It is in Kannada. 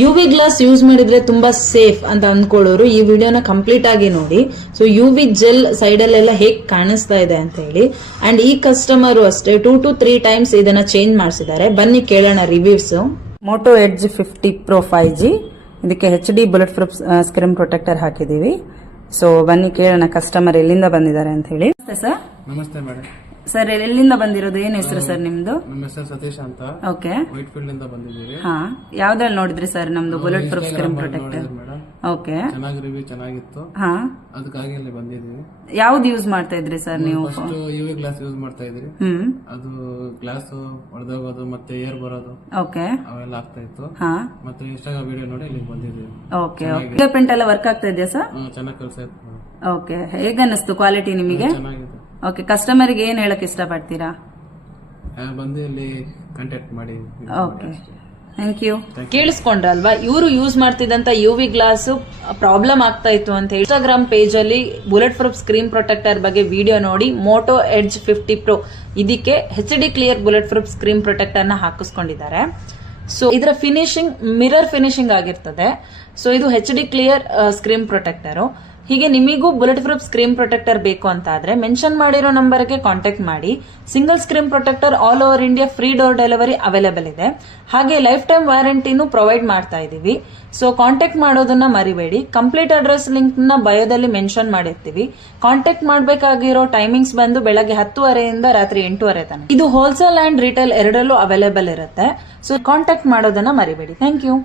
ಯುವಿ ಗ್ಲಾಸ್ ಯೂಸ್ ಮಾಡಿದ್ರೆ ತುಂಬಾ ಸೇಫ್ ಅಂತ ಅಂದ್ಕೊಳ್ಳೋರು ಈ ವಿಡಿಯೋನ ಕಂಪ್ಲೀಟ್ ಆಗಿ ನೋಡಿ. ಸೊ ಯುವಿ ಜೆಲ್ ಸೈಡ್ ಅಲ್ಲೆಲ್ಲ ಹೇಗ್ ಕಾಣಿಸ್ತಾ ಇದೆ ಅಂತ ಹೇಳಿ. ಅಂಡ್ ಈ ಕಸ್ಟಮರ್ ಅಷ್ಟೇ 2 to 3 ಟೈಮ್ಸ್ ಇದನ್ನ ಚೇಂಜ್ ಮಾಡಿಸಿದ್ದಾರೆ. ಬನ್ನಿ ಕೇಳೋಣ reviews. Moto Edge 50 Pro 5G ಇದಕ್ಕೆ HD bullet proof screen protector ಹಾಕಿದೀವಿ. ಸೊ ಬನ್ನಿ ಕೇಳೋಣ ಕಸ್ಟಮರ್ ಎಲ್ಲಿಂದ ಬಂದಿದ್ದಾರೆ ಅಂತ ಹೇಳಿ. ಸರ್ ನಮಸ್ತೆ ಮೇಡಮ್. ಸರ್ ಎಲ್ಲಿಂದ ಬಂದಿರೋದು, ಏನ್ ಹೆಸರು ಸರ್ ನಿಮ್ದು? ನಮ್ಮ ಹೆಸರು ಸತೀಶ್ ಅಂತ. ಓಕೆ, ವೈಟ್ ಫೀಲ್ಡ್ ಇಂದ ಬಂದಿದ್ದೀವಿ. ಹಾ, ಯಾವ್ದ್ರಲ್ಲಿ ನೋಡಿದ್ರಿ ಸರ್ ನಮ್ದು bullet proof screen protector? Madam okay, ಚೆನ್ನಾಗಿ ರಿವ್ಯೂ ಚೆನ್ನಾಗಿತ್ತು. ಹಾ, ಅದಕ್ಕಾಗಿ ಇಲ್ಲಿ ಬಂದಿದ್ದೀವಿ. ಯಾವ್ದು ಯೂಸ್ ಮಾಡ್ತಾ ಇದ್ರಿ ಸರ್ ನೀವು? ಫಸ್ಟ್ ಯುವಿ ಗ್ಲಾಸ್ ಯೂಸ್ ಮಾಡ್ತಾ ಇದ್ರಿ. ಅದು ಗ್ಲಾಸ್ ಹೊಡೆದೋಗೋದು ಮತ್ತೆ ಏರ್ ಬರೋದು ಓಕೆ ಅವೆಲ್ಲ ಆಗ್ತಾ ಇತ್ತು. ಹಾ, ಮತ್ತೆ ಇನ್ಸ್ಟಾಗ್ರಾಮ್ ವಿಡಿಯೋ ನೋಡಿ ಇಲ್ಲಿಗೆ ಬಂದಿದ್ದೀವಿ. ಓಕೆ, ಫಿಂಗರ್ ಪ್ರಿಂಟ್ ಎಲ್ಲ ವರ್ಕ್ ಆಗ್ತಾ ಇದೆಯಾ ಸರ್? ಚೆನ್ನಾಗಿ ಕೆಲಸ ಇತ್ತು. ಓಕೆ, ಹೇಗನ್ನಿಸ್ತು ಕ್ವಾಲಿಟಿ ನಿಮಗೆ? ಚೆನ್ನಾಗಿದೆ. ಓಕೆ, ಕಸ್ಟಮರ್ಗೆ ಏನ್ ಹೇಳಕ್ ಇಷ್ಟಪಡ್ತೀರಾ? ಬಂದು ಇಲ್ಲಿ ಕಾಂಟ್ಯಾಕ್ಟ್ ಮಾಡಿ. Okay, thank you. ಕೇಳಿಸ್ಕೊಂಡ್ರಲ್ವಾ, ಇವರು ಯೂಸ್ ಮಾಡ್ತಿದ್ದಂತ ಯುವಿ ಗ್ಲಾಸ್ ಪ್ರಾಬ್ಲಮ್ ಆಗ್ತಾ ಇತ್ತು ಅಂತ ಹೇಳಿ ಇನ್ಸ್ಟಾಗ್ರಾಮ್ ಪೇಜ್ ಅಲ್ಲಿ ಬುಲೆಟ್ ಪ್ರೂಫ್ ಸ್ಕ್ರೀನ್ ಪ್ರೊಟೆಕ್ಟರ್ ಬಗ್ಗೆ ವಿಡಿಯೋ ನೋಡಿ ಮೋಟೋ ಎಡ್ಜ್ 50 Pro ಇದಕ್ಕೆ HD clear bulletproof screen protector ನ ಹಾಕಿಸ್ಕೊಂಡಿದ್ದಾರೆ. ಸೊ ಇದರ ಫಿನಿಶಿಂಗ್ ಮಿರರ್ ಫಿನಿಶಿಂಗ್ ಆಗಿರ್ತದೆ. ಸೊ ಇದು HD ಕ್ಲಿಯರ್ ಸ್ಕ್ರೀನ್ ಪ್ರೊಟೆಕ್ಟರ್. ಹೀಗೆ ನಿಮಗೂ ಬುಲೆಟ್ ಪ್ರೂಫ್ ಸ್ಕ್ರೀನ್ ಪ್ರೊಟೆಕ್ಟರ್ ಬೇಕು ಅಂತ ಆದ್ರೆ ಮೆನ್ಷನ್ ಮಾಡಿರೋ ನಂಬರ್ಗೆ ಕಾಂಟ್ಯಾಕ್ಟ್ ಮಾಡಿ. Single screen protector all over India free door delivery available ಇದೆ. ಹಾಗೆ ಲೈಫ್ ಟೈಮ್ ವಾರಂಟಿನೂ ಪ್ರೊವೈಡ್ ಮಾಡ್ತಾ ಇದೀವಿ. ಸೊ ಕಾಂಟ್ಯಾಕ್ಟ್ ಮಾಡೋದನ್ನ ಮರಿಬೇಡಿ. ಕಂಪ್ಲೀಟ್ ಅಡ್ರೆಸ್ ಲಿಂಕ್ ನ ಬಯೋದಲ್ಲಿ ಮೆನ್ಷನ್ ಮಾಡಿರ್ತೀವಿ. ಕಾಂಟ್ಯಾಕ್ಟ್ ಮಾಡಬೇಕಾಗಿರೋ ಟೈಮಿಂಗ್ಸ್ ಬಂದು ಬೆಳಗ್ಗೆ 10:30 ರಾತ್ರಿ 8:30 ತನಕ. ಇದು ಹೋಲ್ಸೇಲ್ ಅಂಡ್ ರಿಟೇಲ್ ಎರಡರಲ್ಲೂ ಅವೈಲೇಬಲ್ ಇರುತ್ತೆ. ಸೊ ಕಾಂಟ್ಯಾಕ್ಟ್ ಮಾಡೋದನ್ನ ಮರಿಬೇಡಿ. Thank you.